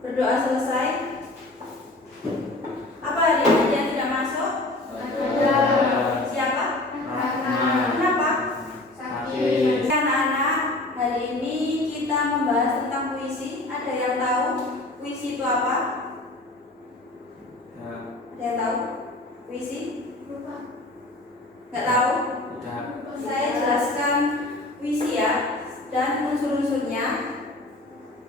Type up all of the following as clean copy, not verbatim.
Berdoa selesai. Apa hari ini yang tidak masuk? Ada. Siapa? Karena. Kenapa? Sakit. Anak-anak, hari ini kita membahas tentang puisi. Ada yang tahu puisi itu apa? Ya. Ada yang tahu puisi? Lupa. Nggak tahu? Tidak. Saya jelaskan puisi ya, dan unsur-unsurnya.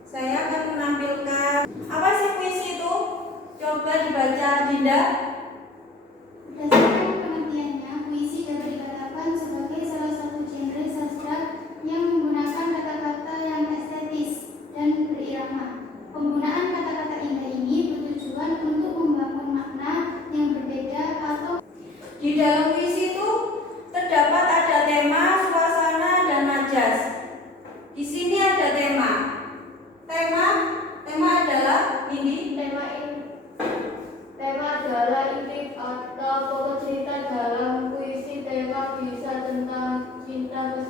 Saya akan menampilkan apa sih puisi itu? Coba dibaca, Dinda. Berdasarkan pengertiannya, puisi dapat dikatakan sebagai salah satu genre sastra yang menggunakan kata-kata yang estetis dan berirama. Penggunaan kata-kata indah ini bertujuan untuk membangun makna yang berbeda atau Di dalam puisi itu terdapat ada tema, suasana, dan najas. Di sini ada tema. Tema adalah ini. Tema adalah inti atau pokok cerita dalam puisi. Tema bisa tentang cinta,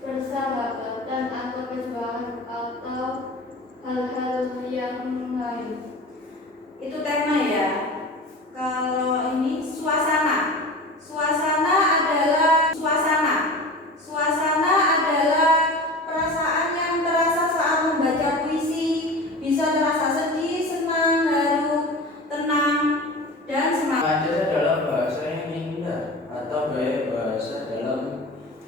persahabatan, atau perjuangan, atau hal-hal yang lain. Itu tema ya. Kalau ini suasana. Suasana adalah perasaan yang terasa saat membaca puisi. Bisa terasa sedih, senang, haru, tenang, dan semangat. Najas adalah bahasa yang indah atau gaya bahasa dalam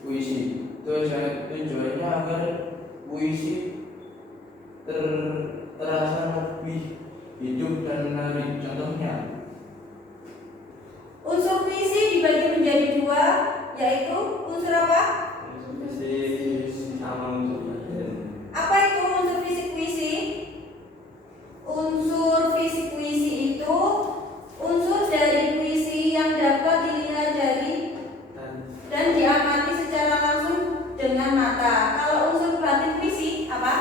puisi. Tujuannya agar puisi terasa lebih hidup dan menarik. Contohnya, Unsur puisi dibagi menjadi dua, yaitu unsur apa? puisi sama unsur batin. Apa itu unsur fisik puisi? Unsur fisik puisi itu unsur dari puisi yang dapat dilihat dari dan diamati secara langsung dengan mata. Kalau unsur batin puisi apa?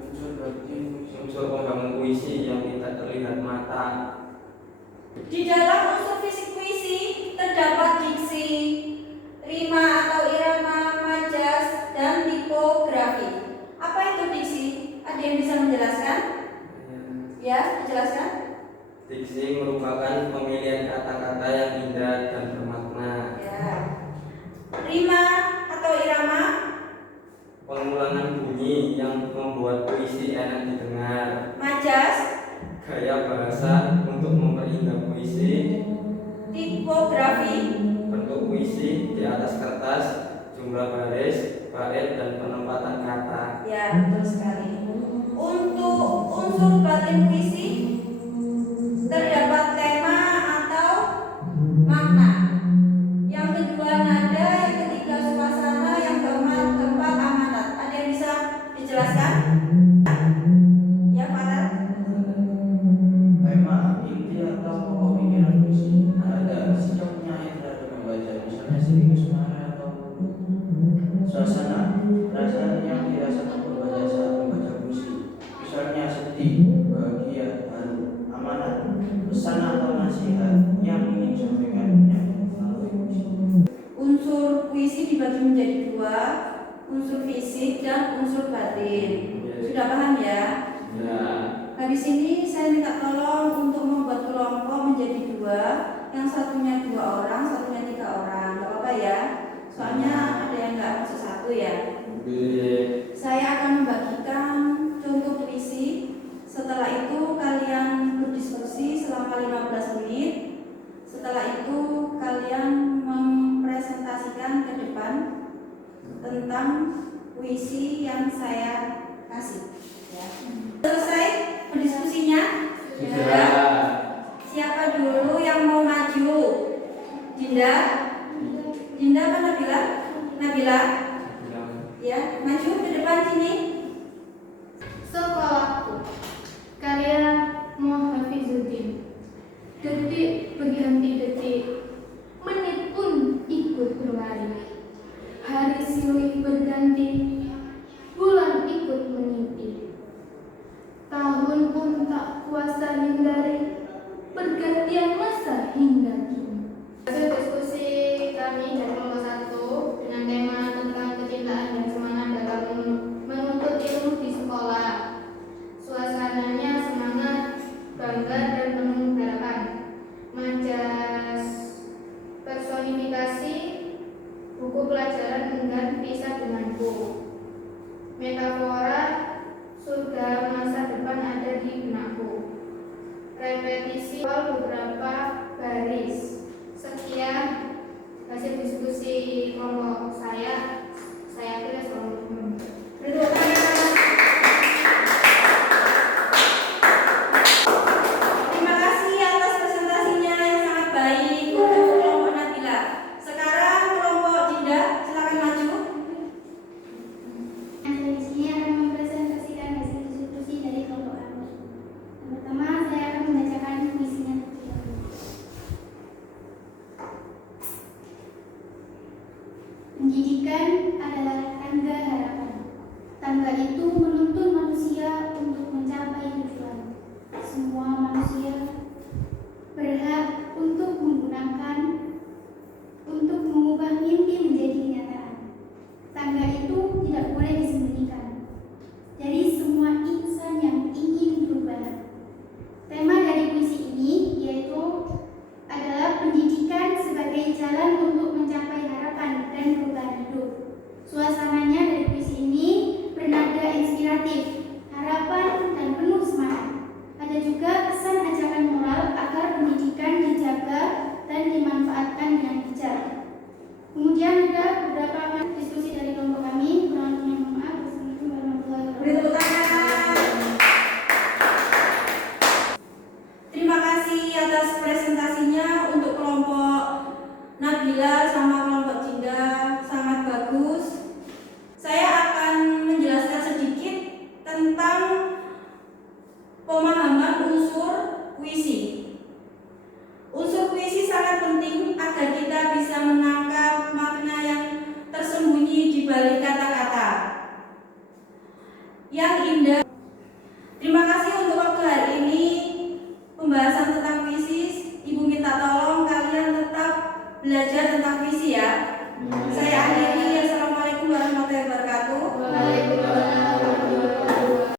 Unsur batin, unsur pembangun puisi yang tidak terlihat mata. Di dalam unsur fisik puisi terdapat diksi, rima atau irama, majas, dan tipografi. Apa itu diksi? Ada yang bisa menjelaskan? Ya, dijelaskan. Diksi merupakan pemilihan kata-kata yang indah dan bermakna. Ya. Rima atau irama? Pengulangan bunyi yang membuat puisi enak didengar. Majas, Gaya bahasa untuk memperindah puisi. tipografi, Bentuk puisi di atas kertas, jumlah baris, bait, dan penempatan kata. ya betul sekali. Untuk unsur batin puisi terdapat tema atau makna. Yang kedua nada, yang ketiga suasana, yang keempat amanat. Ada yang bisa dijelaskan? Ya, Farel. Tema inti atau pokok pikiran puisi ada sikapnya yang terhadap membaca, misalnya serius, marah, atau suasana perasaan yang dirasakan pembaca saat membaca puisi, misalnya sedih, bahagia, haru. Amanat pesan atau nasihat yang ingin disampaikan melalui puisi. Unsur puisi dibagi menjadi dua, unsur fisik dan unsur batin. Sudah paham ya? Ya, Habis ini saya minta tolong untuk membuat kelompok menjadi dua, yang satunya 2 orang, satunya 3 orang. Gak apa-apa ya? Soalnya ada yang nggak masuk satu ya. Saya akan membagikan contoh puisi. Setelah itu kalian berdiskusi selama 15 menit. Setelah itu kalian mempresentasikan ke depan tentang puisi yang saya kasih. Ya. Selesai berdiskusinya? sudah. Siapa dulu yang mau maju? Dinda? Dinda apa Nabila? Nabila? Ya, maju ke depan sini. sekolahku. Karya Muhafizuddin. Detik berganti detik, menit pun ikut berlari. Hari silih berganti, bulan ikut meniti. Tahun pun tak kuasa hindari, pergantian masa hingga kini. Hasil diskusi kami dari kelompok 1 dengan tema tentang kecintaan dan semangat dalam menuntut ilmu di sekolah. Suasana merevisi beberapa baris. Sekian hasil diskusi kelompok saya. Saya kira selalu. Terima kasih atas presentasinya yang sangat baik untuk kelompok Nabila. Sekarang kelompok Jinda, silakan maju. Saya di sini akan mempresentasikan hasil diskusi dari kelompok kami. Yang pertama, saya akan membacakan puisinya terlebih dahulu. Pendidikan adalah tangga harapan. Tangga itu menuntun manusia untuk mencapai tujuan. Semua manusia berhak untuk mengubah mimpi menjadi kenyataan. Tangga itu tidak boleh disembunyikan dari semua insan yang ingin berubah. Tema dari puisi ini yaitu adalah pendidikan sebagai jalan untuk mencapai harapan dan perubahan hidup. Suasananya dari puisi ini bernada inspiratif, harapan dan penuh semangat. Ada juga pesan ajakan moral agar pendidikan dijaga dan dimanfaatkan dengan bijak. Kemudian ada beberapa diskusi dari kelompok kami. Kurang lebihnya mohon maaf. Wassalamualaikum warahmatullahi Beri tepuk wabarakatuh. tangan. Terima kasih atas presentasinya untuk kelompok Nabila sama kelompok Jinda, sangat bagus. Saya akan menjelaskan sedikit tentang pemahaman unsur puisi. Unsur puisi sangat penting agar kita bisa menangkap makna yang tersembunyi di balik kata-kata yang indah. Terima kasih untuk waktu hari ini pembahasan tentang puisi. Ibu minta tolong kalian tetap belajar tentang puisi ya. Saya akhiri. Assalamualaikum warahmatullahi wabarakatuh. Waalaikumsalam.